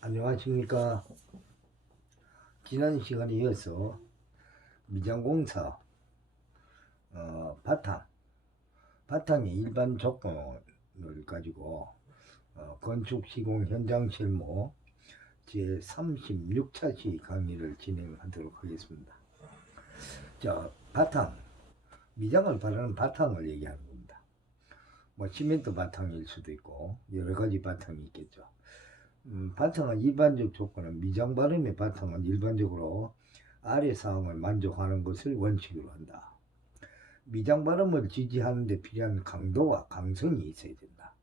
안녕하십니까. 지난 시간에 이어서 미장공사 바탕의 일반 조건을 가지고 건축 시공 현장 실무 제 36차 시 강의를 진행하도록 하겠습니다. 자, 미장을 바르는 바탕을 얘기하는 겁니다. 뭐 시멘트 바탕일 수도 있고 여러 가지 바탕이 있겠죠. 바탕은 일반적 조건은 미장 발음의 바탕은 일반적으로 아래 사항을 만족하는 것을 원칙으로 한다. 미장 발음을 지지하는 데 필요한 강도와 강성이 있어야 된다.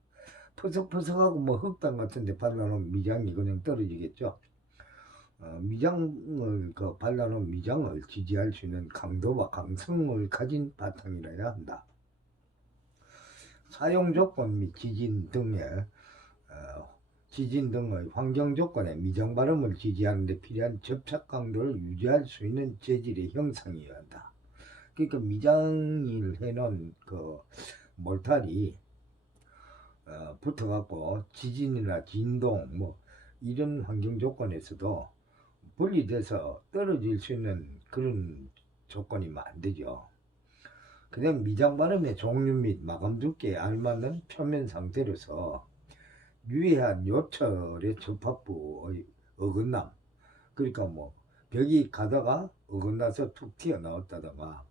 퍼석퍼석하고 뭐 흙당 같은 데 발라놓은 미장이 그냥 떨어지겠죠. 발라놓은 미장을 지지할 수 있는 강도와 강성을 가진 바탕이라야 한다. 사용 조건 및 지진 등의 환경 조건에 미장 발음을 지지하는 데 필요한 접착 강도를 유지할 수 있는 재질의 형상이어야 한다. 그러니까 미장을 해놓은 그 몰탈이 붙어갖고 지진이나 진동 뭐 이런 환경 조건에서도 분리돼서 떨어질 수 있는 그런 조건이면 안 되죠. 그냥 미장 발음의 종류 및 마감 두께에 알맞는 표면 상태로서 유해한 요철의 접합부의 어긋남, 그러니까 뭐 벽이 가다가 어긋나서 툭 튀어나왔다던가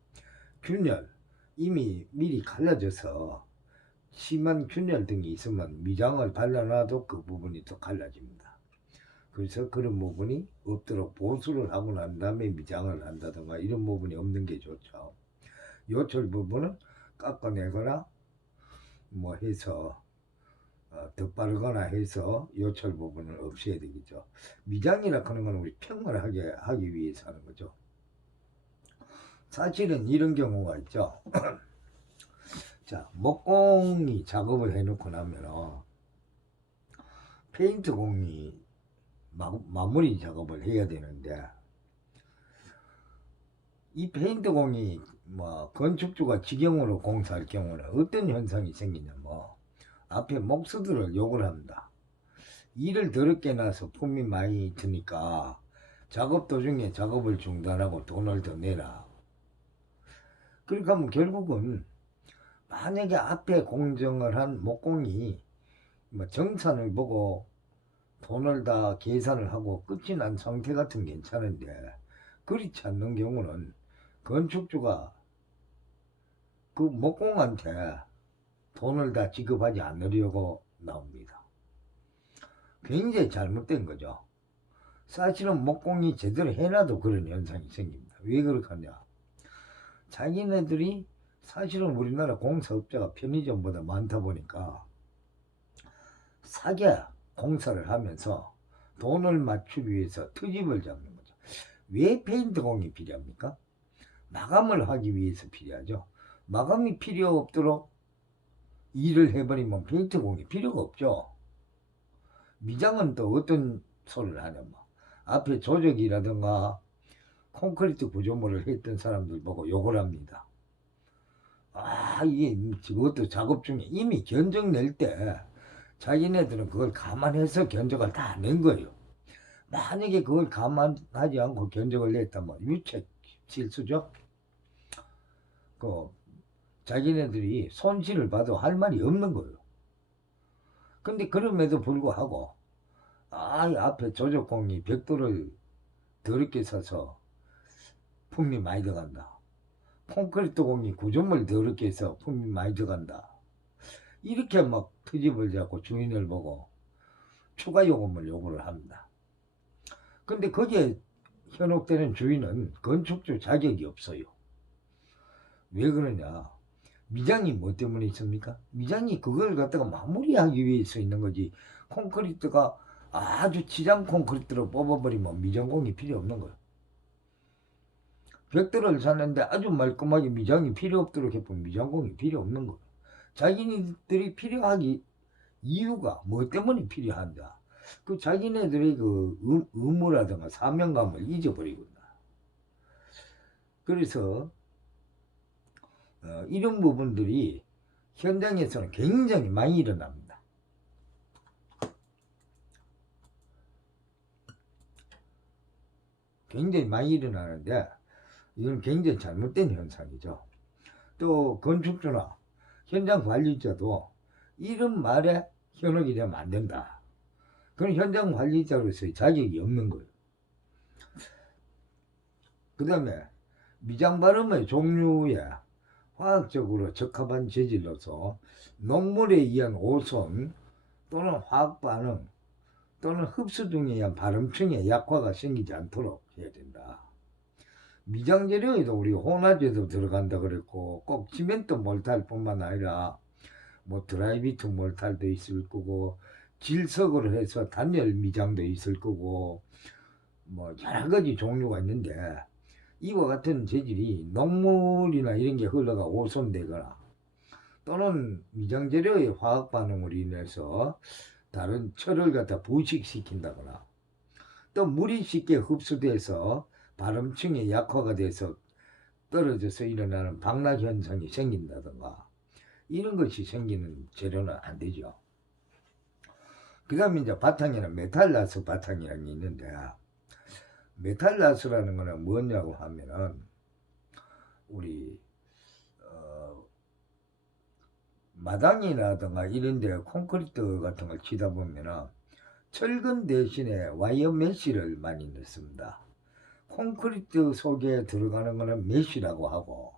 균열, 이미 미리 갈라져서 심한 균열 등이 있으면 미장을 발라놔도 그 부분이 또 갈라집니다. 그래서 그런 부분이 없도록 보수를 하고 난 다음에 미장을 한다던가 이런 부분이 없는 게 좋죠. 요철 부분은 깎아내거나 뭐 해서 덧바르거나 해서 요철 부분을 없애야 되겠죠. 미장이라 하는 건 우리 평을하게 하기 위해서 하는 거죠. 사실은 이런 경우가 있죠. 자, 목공이 작업을 해놓고 나면 페인트 공이 마무리 작업을 해야 되는데 이 페인트 공이 뭐 건축주가 직영으로 공사할 경우는 어떤 현상이 생기냐면 앞에 목수들을 욕을 합니다. 일을 더럽게 나서 품이 많이 드니까 작업 도중에 작업을 중단하고 돈을 더 내라. 그렇게 하면 결국은 만약에 앞에 공정을 한 목공이 뭐 정산을 보고 돈을 다 계산을 하고 끝이 난 상태 같은 괜찮은데 그렇지 않는 경우는 건축주가 그 목공한테 돈을 다 지급하지 않으려고 나옵니다. 굉장히 잘못된 거죠. 사실은 목공이 제대로 해놔도 그런 현상이 생깁니다. 왜 그렇겠냐? 자기네들이 사실은 우리나라 공사업자가 편의점보다 많다 보니까 싸게 공사를 하면서 돈을 맞추기 위해서 트집을 잡는 거죠. 왜 페인트 공이 필요합니까? 마감을 하기 위해서 필요하죠. 마감이 필요 없도록 일을 해버리면 페인트 공이 필요가 없죠. 미장은 또 어떤 소리를 하냐면 앞에 조적이라든가 콘크리트 구조물을 했던 사람들 보고 욕을 합니다. 이게 그것도 작업 중에 이미 견적 낼 때 자기네들은 그걸 감안해서 견적을 다 낸 거예요. 만약에 그걸 감안하지 않고 견적을 냈다면 유책 실수죠. 자기네들이 손실을 봐도 할 말이 없는 거예요. 근데 그럼에도 불구하고 앞에 조적공이 벽돌을 더럽게 사서 품이 많이 들어간다. 콘크리트 공이 구조물 더럽게 해서 품이 많이 들어간다. 이렇게 막 트집을 잡고 주인을 보고 추가 요금을 요구를 합니다. 근데 거기에 현혹되는 주인은 건축주 자격이 없어요. 왜 그러냐? 미장이 뭐 때문에 있습니까? 미장이 그걸 갖다가 마무리하기 위해서 있는 거지. 콘크리트가 아주 지장 콘크리트로 뽑아버리면 미장공이 필요 없는 거예요. 벽돌을 샀는데 아주 말끔하게 미장이 필요 없도록 해보면 미장공이 필요 없는 거예요. 자기네들이 필요하기 이유가 뭐 때문에 필요한다. 그 자기네들의 그 의무라든가 사명감을 잊어버리거든. 그래서 이런 부분들이 현장에서는 굉장히 많이 일어납니다. 굉장히 많이 일어나는데 이건 굉장히 잘못된 현상이죠. 또 건축주나 현장 관리자도 이런 말에 현혹이 되면 안 된다. 그건 현장 관리자로서의 자격이 없는 거예요. 그 다음에 미장 발음의 종류에 화학적으로 적합한 재질로서 녹물에 의한 오손 또는 화학 반응 또는 흡수 등에 의한 발음층에 약화가 생기지 않도록 해야 된다. 미장 재료에도 우리 혼화제도 들어간다 그랬고 꼭 시멘트 몰탈뿐만 아니라 뭐 드라이비트 몰탈도 있을 거고 질석으로 해서 단열 미장도 있을 거고 뭐 여러 가지 종류가 있는데 이와 같은 재질이 녹물이나 이런 게 흘러가 오손되거나 또는 미장 재료의 화학 반응으로 인해서 다른 철을 갖다 부식시킨다거나 또 물이 쉽게 흡수돼서 발음층에 약화가 돼서 떨어져서 일어나는 방락 현상이 생긴다든가 이런 것이 생기는 재료는 안 되죠. 그 다음에 이제 바탕에는 메탈라스 바탕이라는 게 있는데 메탈라스라는 거는 뭐냐고 하면은 우리 마당이라든가 이런 데 콘크리트 같은 걸 치다 보면은 철근 대신에 와이어 메쉬를 많이 넣습니다. 콘크리트 속에 들어가는 거는 메쉬라고 하고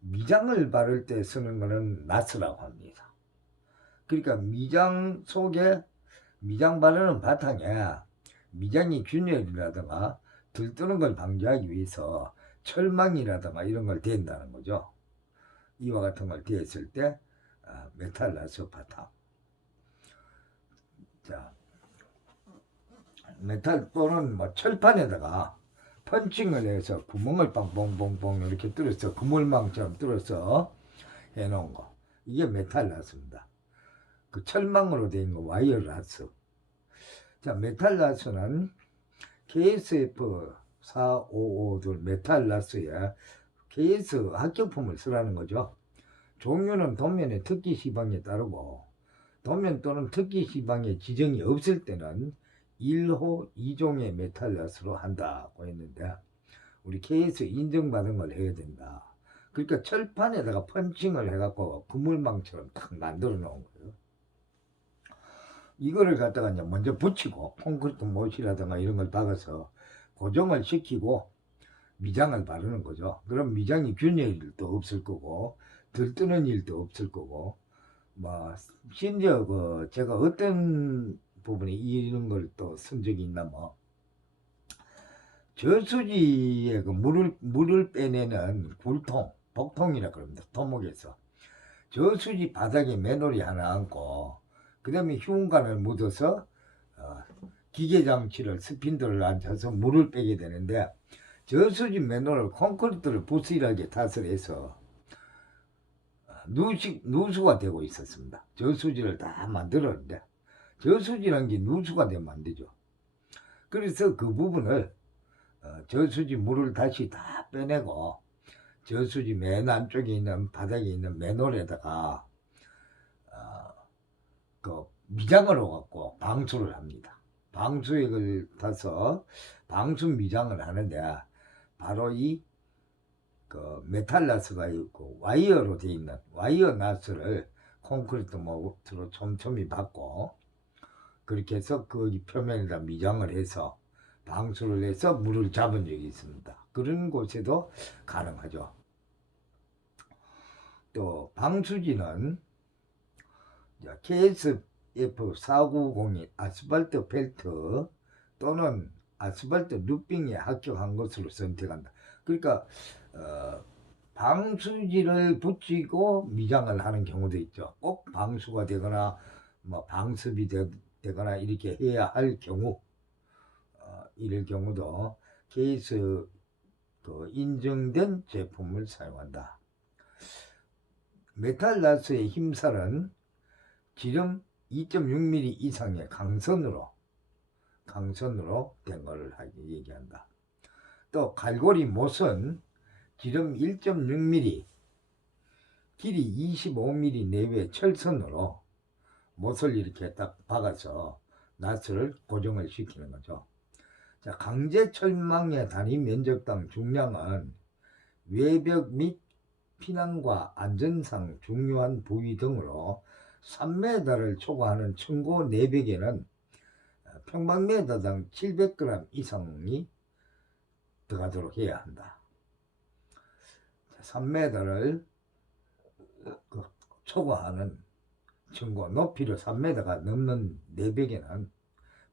미장을 바를 때 쓰는 거는 나스라고 합니다. 그러니까 미장 속에 미장 바르는 바탕에 미장이 균열이라든가 들뜨는 걸 방지하기 위해서 철망이라든가 이런 걸 댄다는 거죠. 이와 같은 걸 대했을 때 메탈라스 바탕. 자, 메탈 또는 뭐 철판에다가 펀칭을 해서 구멍을 빵뽕뽕뽕 이렇게 뚫어서 그물망처럼 뚫어서 해놓은 거. 이게 메탈라스입니다. 그 철망으로 된 거 와이어라스. 자, 메탈라스는 KSF4552 메탈라스에 KS 합격품을 쓰라는 거죠. 종류는 도면의 특기 시방에 따르고 도면 또는 특기 시방에 지정이 없을 때는 1호 2종의 메탈라스로 한다고 했는데 우리 KS 인정받은 걸 해야 된다. 그러니까 철판에다가 펀칭을 해갖고 그물망처럼 탁 만들어 놓은 거예요. 이거를 갖다가 이제 먼저 붙이고 콘크리트 못이라든가 이런 걸 박아서 고정을 시키고 미장을 바르는 거죠. 그럼 미장이 균열 일도 없을 거고 들뜨는 일도 없을 거고 뭐 심지어 그 제가 어떤 부분에 이런 걸 또 쓴 적이 있나 뭐 저수지에 그 물을 빼내는 굴통 복통이라 그럽니다. 토목에서 저수지 바닥에 맨홀이 하나 앉고 그 다음에 휴운관을 묻어서 기계장치를 스핀들을 앉혀서 물을 빼게 되는데 저수지 맨홀을 콘크리트를 부실하게 탓을 해서 누수가 되고 있었습니다. 저수지를 다 만들었는데 저수지라는 게 누수가 되면 안 되죠. 그래서 그 부분을 저수지 물을 다시 다 빼내고 저수지 맨 안쪽에 있는 바닥에 있는 맨홀에다가 그 미장을 해갖고 방수를 합니다. 방수액을 타서 방수 미장을 하는데 바로 이 그 메탈나스가 있고 와이어로 되어 있는 와이어 나스를 콘크리트 못으로 촘촘히 받고 그렇게 해서 거기 표면에다 미장을 해서 방수를 해서 물을 잡은 적이 있습니다. 그런 곳에도 가능하죠. 또 방수지는 KSF4901 아스팔트 펠트 또는 아스팔트 루핑에 합격한 것으로 선택한다. 그러니까 방수지를 붙이고 미장을 하는 경우도 있죠. 꼭 방수가 되거나 뭐 방습이 되거나 이렇게 해야 할 경우 이럴 경우도 KS 그 인증된 제품을 사용한다. 메탈나스의 힘살은 지름 2.6mm 이상의 강선으로 된 것을 얘기한다. 또 갈고리 못은 지름 1.6mm, 길이 25mm 내외의 철선으로 못을 이렇게 딱 박아서 나스를 고정을 시키는 거죠. 자, 강제철망의 단위 면적당 중량은 외벽 및 피난과 안전상 중요한 부위 등으로 3m를 초과하는 층고 내벽에는 평방미터당 700g 이상이 들어가도록 해야 한다. 3m를 초과하는 층고, 높이로 3m가 넘는 내벽에는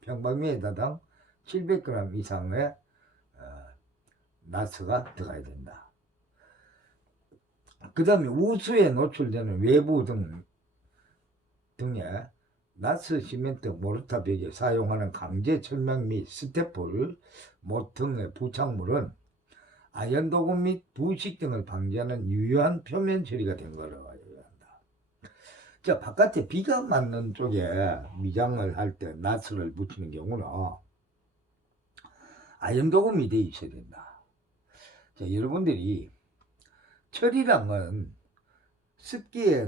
평방미터당 700g 이상의 나스가 들어가야 된다. 그 다음에 우수에 노출되는 외부 등에 나스 시멘트 모르타 벽에 사용하는 강제 철망 및 스테플, 못 등의 부착물은 아연도금 및 부식 등을 방지하는 유효한 표면 처리가 된 거라고 한다. 자, 바깥에 비가 맞는 쪽에 미장을 할 때 나스를 붙이는 경우는 아연도금이 되어 있어야 된다. 자, 여러분들이 철이랑은 습기에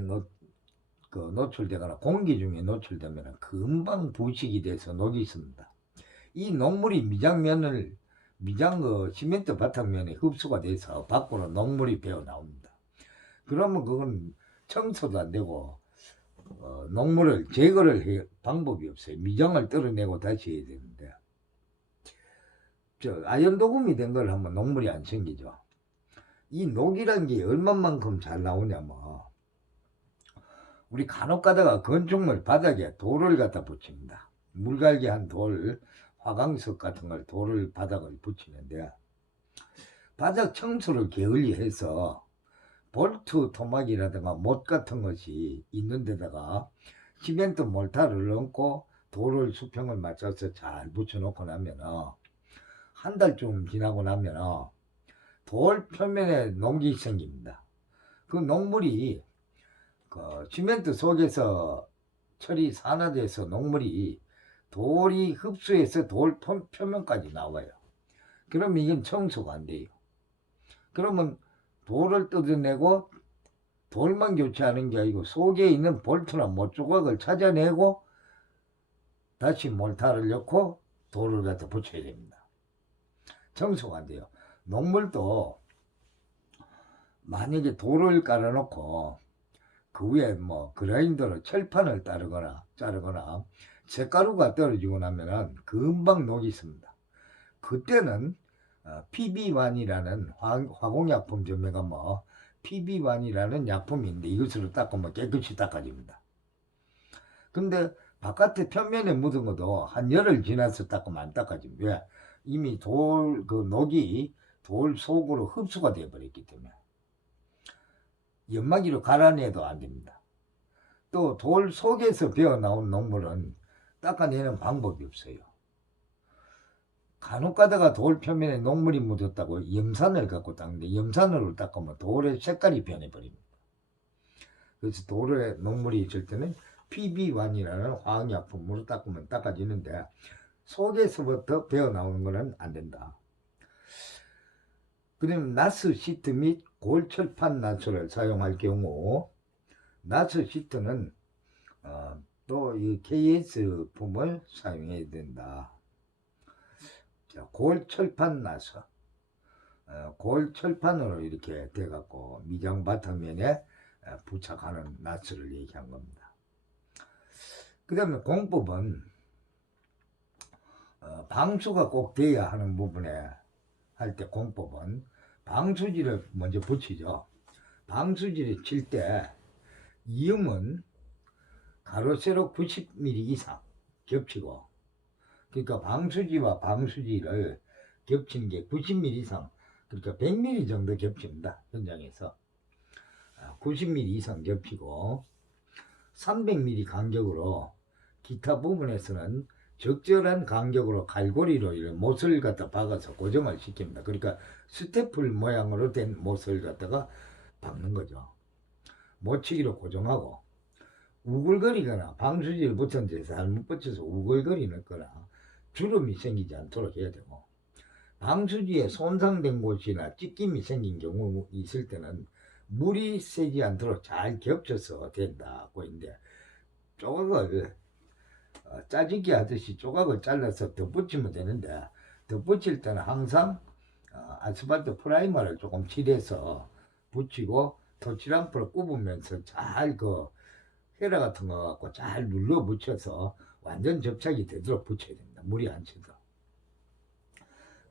노출되거나 공기 중에 노출되면 금방 부식이 돼서 녹이 있습니다. 이 녹물이 미장 시멘트 바탕면에 흡수가 돼서 밖으로 녹물이 배어 나옵니다. 그러면 그건 청소도 안 되고 녹물을 제거를 할 방법이 없어요. 미장을 떨어내고 다시 해야 되는데, 아연도금이 된 걸 하면 녹물이 안 생기죠. 이 녹이란 게 얼마만큼 잘 나오냐면, 우리 간혹 가다가 건축물 바닥에 돌을 갖다 붙입니다. 물갈기 한 돌, 화강석 같은 걸 돌을 바닥을 붙이는데, 바닥 청소를 게을리해서 볼트 토막이라든가 못 같은 것이 있는 데다가 시멘트 몰타를 얹고 돌을 수평을 맞춰서 잘 붙여놓고 나면 한 달쯤 지나고 나면 돌 표면에 녹이 생깁니다. 그 녹물이 시멘트 속에서 철이 산화돼서 녹물이 돌이 흡수해서 돌 표면까지 나와요. 그러면 이건 청소가 안 돼요. 그러면 돌을 뜯어내고 돌만 교체하는 게 아니고 속에 있는 볼트나 못 조각을 찾아내고 다시 몰타를 넣고 돌을 갖다 붙여야 됩니다. 청소가 안 돼요. 녹물도 만약에 돌을 깔아놓고 그 위에 그라인더로 철판을 자르거나 쇳가루가 떨어지고 나면은 금방 녹이 있습니다. 그때는 PB1이라는 화공약품 전매가 PB1이라는 약품인데 이것으로 닦으면 깨끗이 닦아집니다. 근데 바깥에 표면에 묻은 것도 한 열흘 지나서 닦으면 안 닦아집니다. 왜? 이미 녹이 돌 속으로 흡수가 되어 버렸기 때문에 연마기로 갈아내도 안 됩니다. 또 돌 속에서 배어 나온 녹물은 닦아내는 방법이 없어요. 간혹 가다가 돌 표면에 녹물이 묻었다고 염산을 갖고 닦는데 염산으로 닦으면 돌의 색깔이 변해버립니다. 그래서 돌에 녹물이 있을 때는 PB1이라는 화학약품으로 닦으면 닦아지는데 속에서부터 배어 나오는 것은 안 된다. 그러면 나스 시트 및 골철판 나스를 사용할 경우 나스 시트는 또 이 KS품을 사용해야 된다. 자, 골철판 나스, 골철판으로 이렇게 돼갖고 미장 바탕면에 부착하는 나스를 얘기한 겁니다. 그 다음에 공법은 방수가 꼭 돼야 하는 부분에 할 때 공법은 방수지를 먼저 붙이죠. 방수지를 칠 때 이음은 가로 세로 90mm 이상 겹치고, 그러니까 방수지와 방수지를 겹치는 게 90mm 이상, 그러니까 100mm 정도 겹칩니다. 현장에서 90mm 이상 겹치고 300mm 간격으로 기타 부분에서는 적절한 간격으로 갈고리로 이런 못을 갖다 박아서 고정을 시킵니다. 그러니까 스테플 모양으로 된 못을 갖다가 박는 거죠. 못치기로 고정하고, 우글거리거나 방수지를 붙은 데서 잘못 붙여서 우글거리는 거나 주름이 생기지 않도록 해야 되고, 방수지에 손상된 곳이나 찢김이 생긴 경우 있을 때는 물이 새지 않도록 잘 겹쳐서 된다고 했는데, 조각을 짜집기 하듯이 조각을 잘라서 덧붙이면 되는데 덧붙일 때는 항상 아스팔트 프라이머를 조금 칠해서 붙이고 토치람프를 꼽으면서 잘 그 헤라 같은 거 갖고 잘 눌러 붙여서 완전 접착이 되도록 붙여야 됩니다. 물이 안 쳐서.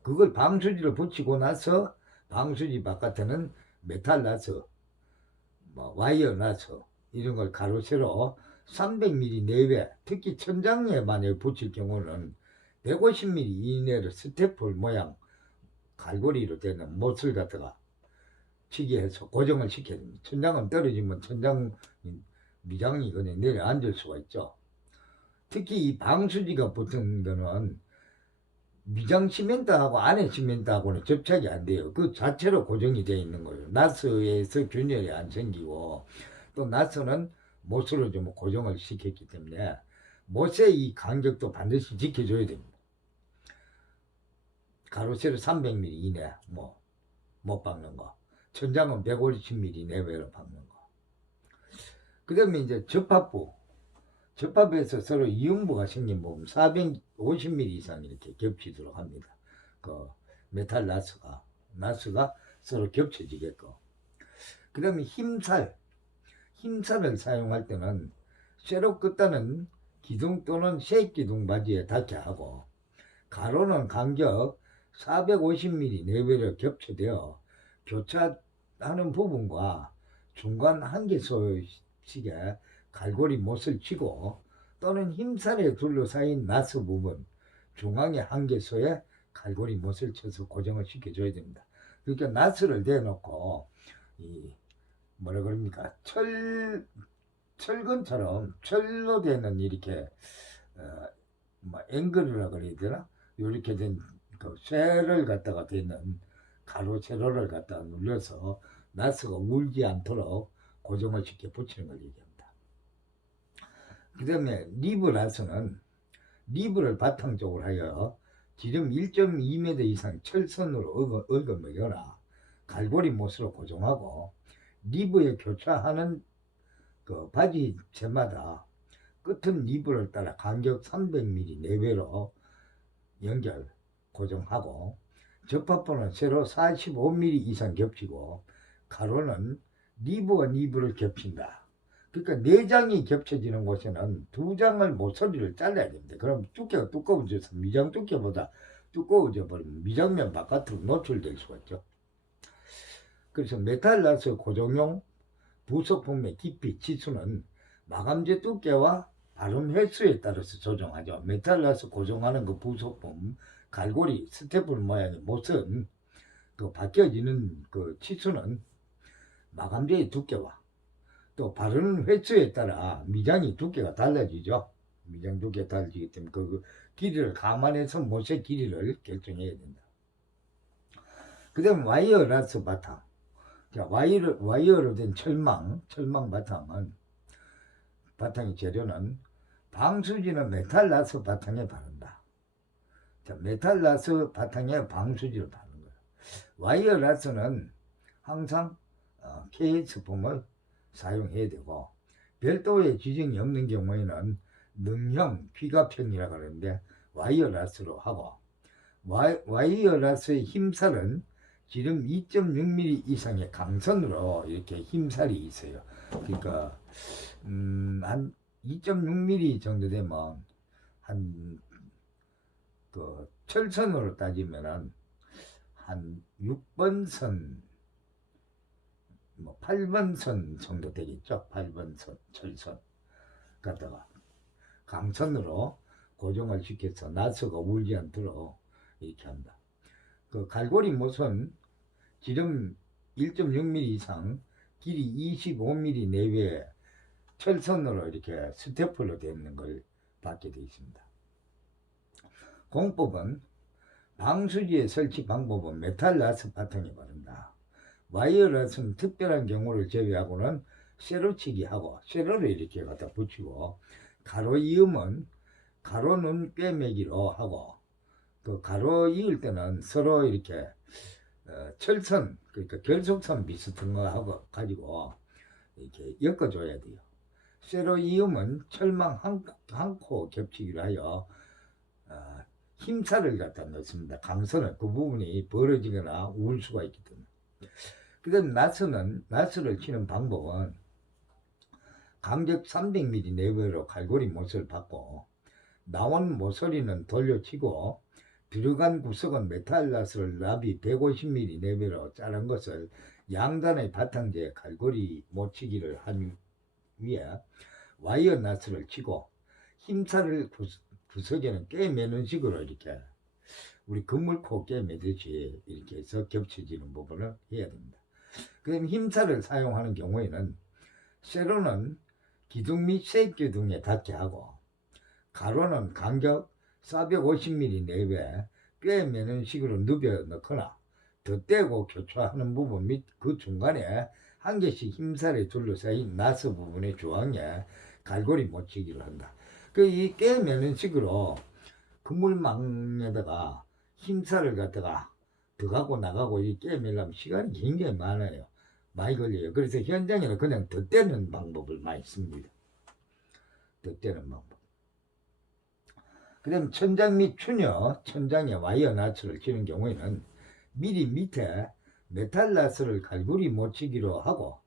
그걸 방수지를 붙이고 나서 방수지 바깥에는 메탈 나서 뭐 와이어 나서 이런 걸 가로 세로 300mm 내외, 특히 천장에 만약에 붙일 경우는 150mm 이내로 스테플 모양 갈고리로 되는 못을 갖다가 치게 해서 고정을 시켜야 됩니다. 천장은 떨어지면 천장 미장이 그냥 내려앉을 수가 있죠. 특히 이 방수지가 붙은 거는 미장 시멘트하고 안에 시멘트하고는 접착이 안 돼요. 그 자체로 고정이 되어 있는 거예요. 나스에서 균열이 안 생기고, 또 나스는 못으로 좀 고정을 시켰기 때문에 못의 이 간격도 반드시 지켜줘야 됩니다. 가로 세로 300mm 이내 못 박는 거, 천장은 150mm 내외로 박는 거. 그 다음에 이제 접합에서 서로 이음부가 생긴 부분 450mm 이상 이렇게 겹치도록 합니다. 그 메탈 나스가 서로 겹쳐지게끔. 그 다음에 힘살을 사용할 때는 쇠로 끝단은 기둥 또는 쉐입기둥 바지에 닿게 하고, 가로는 간격 450mm 내외로 겹쳐되어 교차하는 부분과 중간 한계소식에 갈고리 못을 치고, 또는 힘살에 둘러싸인 나스 부분 중앙의 한계소에 갈고리 못을 쳐서 고정을 시켜줘야 됩니다. 그러니까 나스를 대놓고 이 뭐라 그럽니까, 철근처럼 철로 되는 이렇게 앵글이라 그래야 되나, 이렇게 된 그 쇠를 갖다가 되는 가로 세로를 갖다가 눌려서 나스가 울지 않도록 고정을 시켜 붙이는 걸 얘기합니다. 그 다음에 리브 나스는 리브를 바탕 쪽으로 하여 지름 1.2m 이상 철선으로 얽어매거나 갈고리 못으로 고정하고, 리브에 교차하는 그 바지체마다 끝은 리브를 따라 간격 300mm 내외로 연결 고정하고, 접합부는 세로 45mm 이상 겹치고, 가로는 리브와 리브를 겹친다. 그러니까 4장이 겹쳐지는 곳에는 2장을 모서리를 잘라야 됩니다. 그럼 두께가 두꺼워져서 미장 두께보다 두꺼워져 버리면 미장면 바깥으로 노출될 수가 있죠. 그래서 메탈 나스 고정용 부속품의 깊이 치수는 마감재 두께와 발음 횟수에 따라서 조정하죠. 메탈 나스 고정하는 그 부속품 갈고리 스테플 모양의 못은 그 바뀌어지는 그 치수는 마감재의 두께와 또 바르는 횟수에 따라 미장이 두께가 달라지죠. 미장 두께가 달라지기 때문에 그 길이를 감안해서 못의 길이를 결정해야 된다. 그 다음 와이어 라스 바탕. 자, 와이어로 된 철망 바탕의 재료는 방수지는 메탈 라스 바탕에 바른다. 자, 메탈 라스 바탕에 방수지를 바르는 거예요. 와이어 라스는 항상 KH폼을 사용해야 되고, 별도의 지정이 없는 경우에는 능형, 귀갑형이라고 하는데 와이어 라스로 하고, 와이어 라스의 힘살은 지름 2.6mm 이상의 강선으로 이렇게 힘살이 있어요. 그러니까 한 2.6mm 정도 되면 한 그 철선으로 따지면은 한 6번 선, 8번 선 정도 되겠죠. 8번 선, 철선 갖다가 강선으로 고정을 시켜서 나스가 울지 않도록 이렇게 한다. 그 갈고리 못은 지름 1.6mm 이상, 길이 25mm 내외에 철선으로 이렇게 스테플로 되어 있는 걸 받게 되어 있습니다. 공법은 방수지의 설치 방법은 메탈 라스 바탕에 바른다. 와이어 라스는 특별한 경우를 제외하고는 쇠로치기 하고, 쇠로를 이렇게 갖다 붙이고, 가로 이음은 가로 눈 꿰매기로 하고, 그 가로 이을 때는 서로 이렇게 철선, 그러니까 결속선 비슷한 거 하고 가지고 이렇게 엮어줘야 돼요. 쇠로 이음은 철망 한 코 겹치기로 하여 힘살을 갖다 넣습니다. 강선을 그 부분이 벌어지거나 울 수가 있기 때문에. 그다음 나스를 치는 방법은 간격 300mm 내외로 갈고리 못을 받고 나온 모서리는 돌려치고 들어간 구석은 메탈 나스를 나비 150mm 내외로 자른 것을 양단의 바탕재에 갈고리 못치기를 한 위에 와이어 나스를 치고 힘살을 구석에는 꿰매는 식으로 이렇게 우리 그물코 꿰매듯이 이렇게 해서 겹쳐지는 부분을 해야 됩니다. 그럼 힘살을 사용하는 경우에는 세로는 기둥 및 쇠기둥에 닿게 하고 가로는 간격 450mm 내외 꿰매는 식으로 누벼 넣거나 덧대고 교차하는 부분 및 그 중간에 한 개씩 힘살에 둘러싸인 나스 부분의 조항에 갈고리 못치기를 한다. 그 이 꿰매는 식으로 그물망에다가 힘살을 갖다가 들어가고 나가고 이 꿰매려면 시간이 굉장히 많아요. 많이 걸려요. 그래서 현장에는 그냥 덧대는 방법을 많이 씁니다. 덧대는 방법. 그 다음 천장 및 추녀, 천장에 와이어 나스를 치는 경우에는 미리 밑에 메탈 나스를 갈고리 못치기로 하고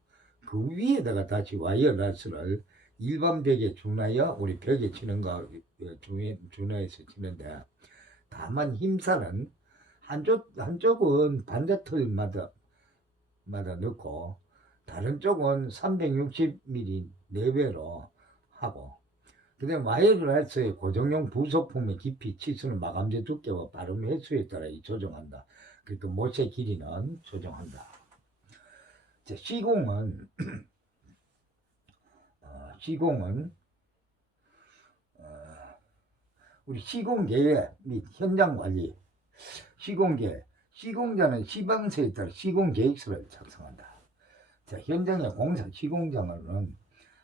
그 위에다가 다시 와이어 나스를 일반 벽에 준하여 우리 벽에 치는 거 준하여서 치는데 다만 힘살은 한쪽은 반자틀마다 넣고 다른 쪽은 360mm 내외로 하고 그 다음 와이어 나스의 고정용 부속품의 깊이, 치수는 마감재 두께와 발음 횟수에 따라 조정한다. 그러니까 못의 길이는 조정한다. 자, 시공은 우리 시공 계획 및 현장 관리, 시공자는 시방서에 따라 시공 계획서를 작성한다. 자, 현장의 공사 시공자는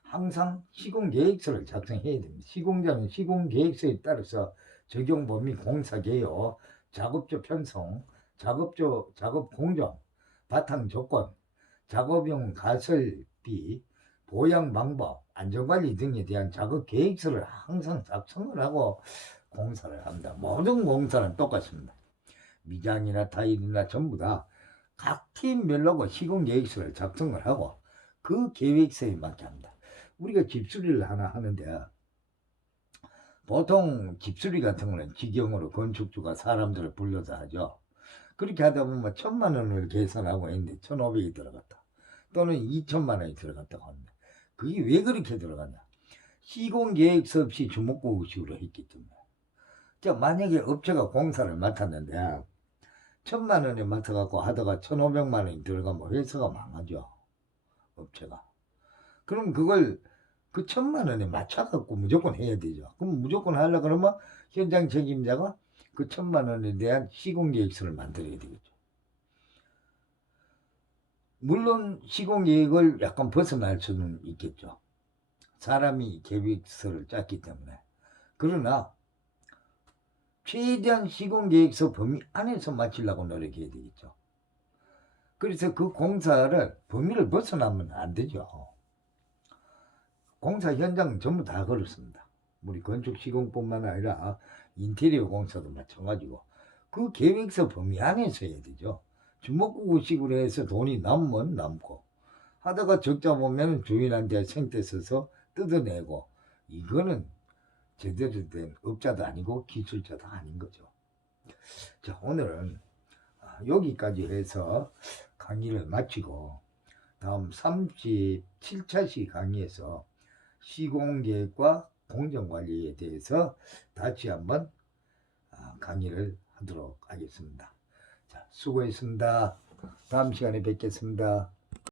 항상 시공 계획서를 작성해야 됩니다. 시공자는 시공 계획서에 따라서 적용 범위, 공사 개요, 작업조 편성, 작업 공정, 바탕 조건, 작업용 가설비, 보양 방법, 안전관리 등에 대한 작업 계획서를 항상 작성을 하고 공사를 합니다. 모든 공사는 똑같습니다. 미장이나 타일이나 전부 다 각 팀별로 시공 계획서를 작성을 하고 그 계획서에 맞게 합니다. 우리가 집수리를 하나 하는데 보통 집수리 같은 거는 직영으로 건축주가 사람들을 불러서 하죠. 그렇게 하다 보면 1,000만 원을 계산하고 있는데 1,500이 들어갔다. 또는 2,000만 원이 들어갔다고 합니다. 그게 왜 그렇게 들어갔냐? 시공계획서 없이 주먹구구식으로 했기 때문에. 자, 만약에 업체가 공사를 맡았는데 1,000만 원에 맡아갖고 하다가 1,500만 원이 들어가면 회사가 망하죠. 업체가. 그럼 그걸 그 1,000만 원에 맞춰갖고 무조건 해야 되죠. 그럼 무조건 하려고 그러면 현장 책임자가 그 1,000만 원에 대한 시공계획서를 만들어야 되겠죠. 물론 시공계획을 약간 벗어날 수는 있겠죠. 사람이 계획서를 짰기 때문에. 그러나 최대한 시공계획서 범위 안에서 마치려고 노력해야 되겠죠. 그래서 그 공사를 범위를 벗어나면 안 되죠. 공사 현장은 전부 다 그렇습니다. 우리 건축 시공뿐만 아니라 인테리어 공사도 마찬가지고 그 계획서 범위 안에서 해야 되죠. 주먹구구식으로 해서 돈이 남으면 남고 하다가 적자 보면 주인한테 생떼 써서 뜯어내고 이거는 제대로 된 업자도 아니고 기술자도 아닌 거죠. 자, 오늘은 여기까지 해서 강의를 마치고 다음 37차시 강의에서 시공계획과 공정관리에 대해서 다시 한번 강의를 하도록 하겠습니다. 자, 수고했습니다. 다음 시간에 뵙겠습니다.